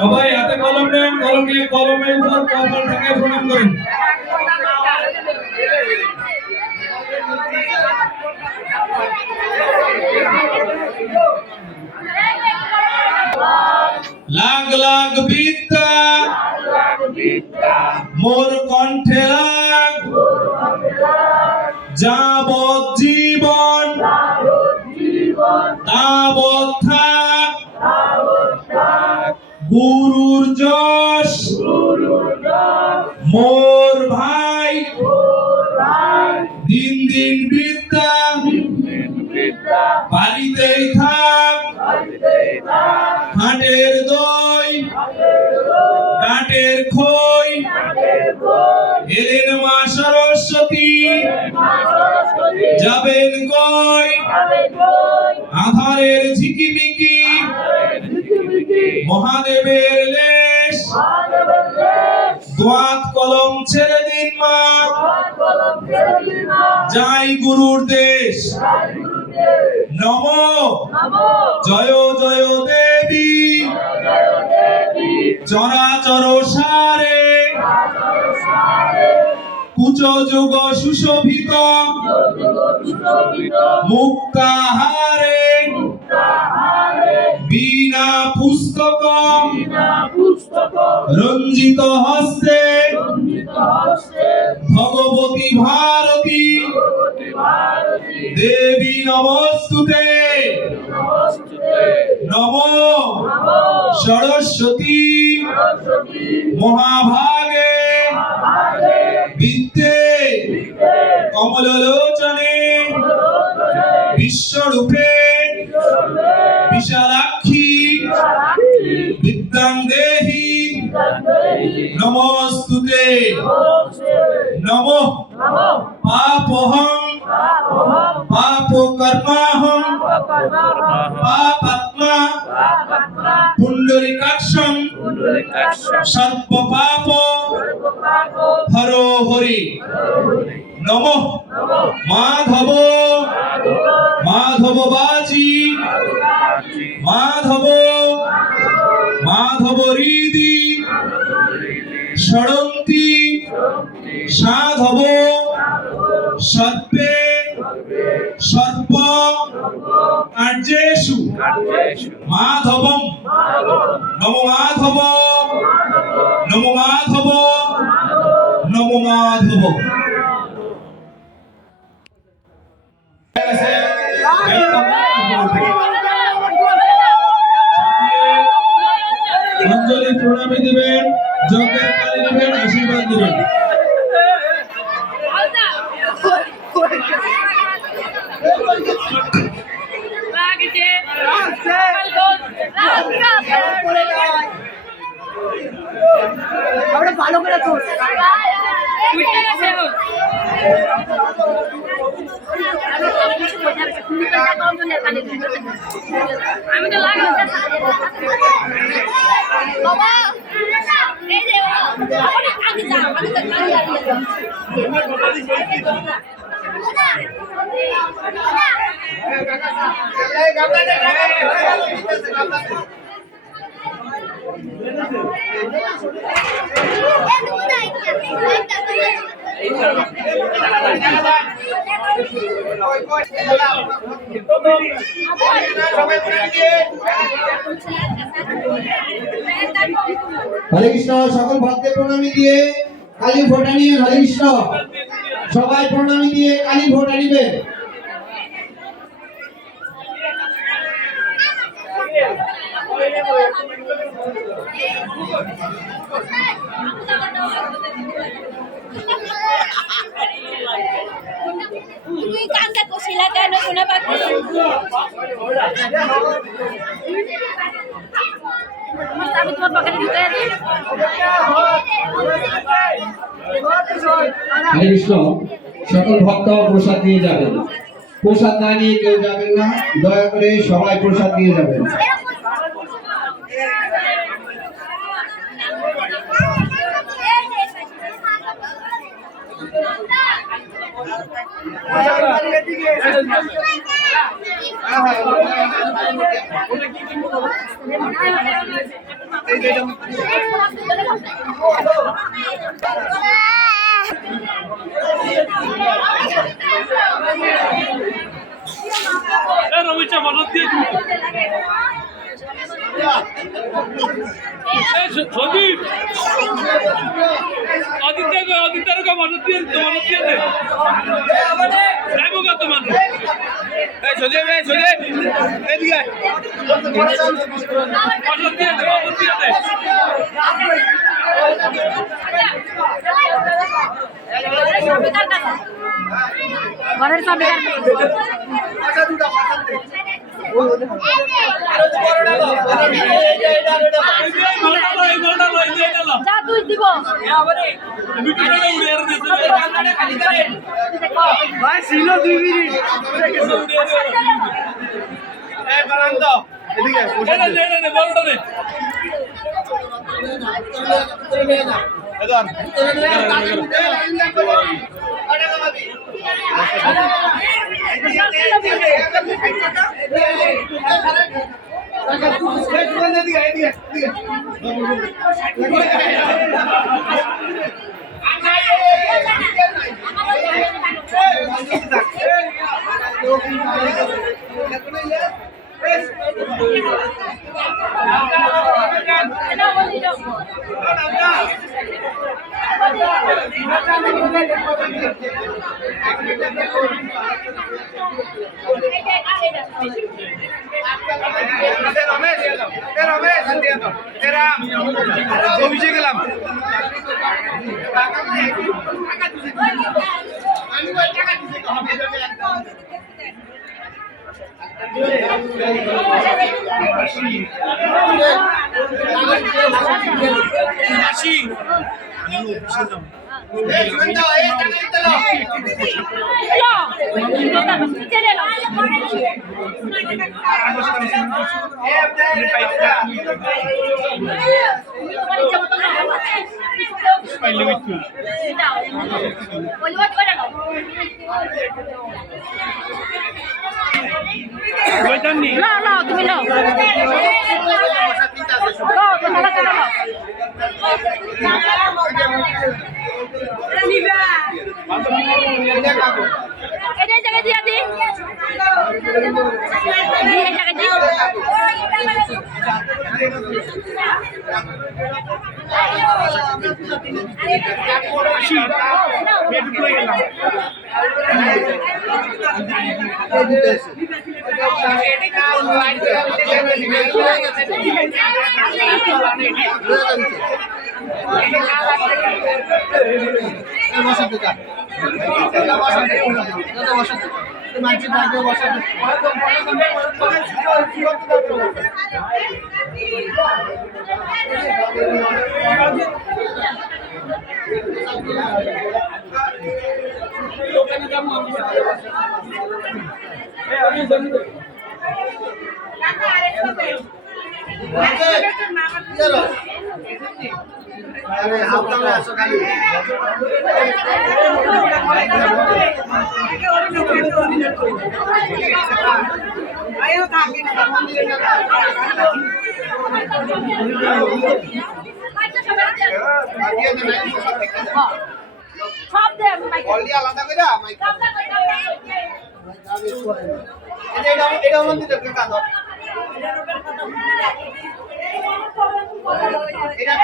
সবাই হাতে কলম নেন, কলম নিয়ে কলমের উপর কপাল থেকে প্রণাম করেন। লাগ লাগ বিদ্যা মোর কণ্ঠে লাগ, যাবৎ জীবন তাবৎ থাক, গুরুর যশ মোর ভাই, দিন দিন বিদ্যা বাড়িতেই থাক, হাটের দই কাটের খই, এলেন মা সরস্বতী যাবেন কই, আধারের ঝিকিমিকি মহাদেবের লেশ, দোয়াত কলম ছেড়ে দিন মা, যাই গুরুর দেশ। নম জয় জয় দেবী চরাচর সারে, কুচ যুগ সুশোভিত মুক্তাহারে, বীণা পুস্তক রঞ্জিত হস্তে, ভগবতী ভারতী দেবী নমস্তুতে। নম সরস্বতী মহাভাগে বিদ্যে কমললোচনে, বিশ্বরূপে বিশালাক্ষী বিদ্যাং দেহি নমস্তুতে। নমঃ পাপহং পাপ কর্মাহং পাপাত্মা পুণ্ডরিকাক্ষং সর্ব পাপ হরো হরি। নমঃ মাধব মাধব বাচি মাধব মাধব হৃদি ষড়ন্তি সাধব সর্বে সর্ব কার্যেষু মাধবম। নমো মাধব নমো মাধব নমো মাধব। অঞ্জলি প্রণামী দিবেন, যজ্ঞের কালী দিবেন, আশীর্বাদ দিবেন। ভালো করে তোর আমি তো লাগলো বাবা এই যে আগে যা আমি তো হরে কৃষ্ণ। সকল ভক্তদের প্রণামী দিয়ে কালী ভোটা নিয়ে হরে কৃষ্ণ। সবাই প্রণামী দিয়ে কালী ভোটা নিবেন। তুমি কান্দা কষিলা কেন কোনা বাকি আমি তোমার পকেটে ঢুকে দিই হরে কৃষ্ণ সকল ভক্ত প্রসাদ নিয়ে যাবেন প্রসাদ না নিয়ে কেউ যাবেন না দয়া করে সবাই প্রসাদ নিয়ে যাবেন রবিচা মদত দিয়ে সদীপ অদিত্যার মদত দিয়ে দে যাবো কত মানুষ সদীপ এদিকে মদত দিয়ে দে ঘরের চাবি যা তুই দিব ভাই ছিল 2 মিনিট এদিকে বড়টা দে অভিষেক গেলাম তুমি নাও এটা জায়গা দিয়া দি এই জায়গা দি সব দে অলরেডি আলাদা কইরা মাইক এটা মন্দির দেখতে কাঁদো এটা